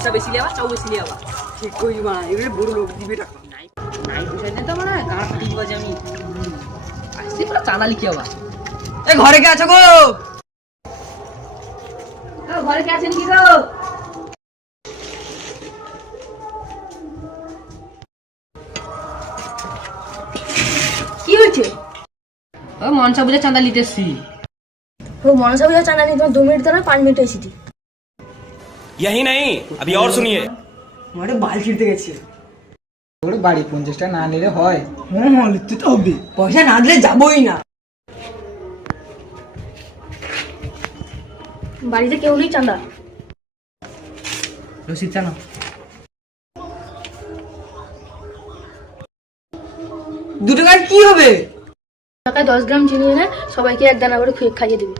পয়সা বেশি লিয়াবা চাও বেশি লিয়াবা ঠিক কই মা এবারে বড় লোক দিবে টাকা নাই নাই পয়সা নেই তো মানে গাঁ ফাটি বাজে আমি আসছি পুরো চাঁদা লিখি আবার এ ঘরে কে আছো গো? ঘরে কে আছেন কি গো? কি হয়েছে? ও মনসা বুঝে চাঁদা লিতেছি ও মনসা পূজা চাঁদা নিয়ে তোমার 2 মিনিট ধরে 5 মিনিট এসেছি। यही नहीं अभी और सुनिए আমারে বাল ছিড়তে গেছে। তোর বাড়ি 50 টাকা না নিলে হয়? হ্যাঁ লিখতে তো হবে, পয়সা না দিলে যাবোই না। বাড়িতে কেউ নেই চাঁদা? রসিদ জানো 2 টাকায় কি হবে? টাকায় 10 গ্রাম চিনি এনে সবাইকে 1 দানা করে খাইয়ে দিবি।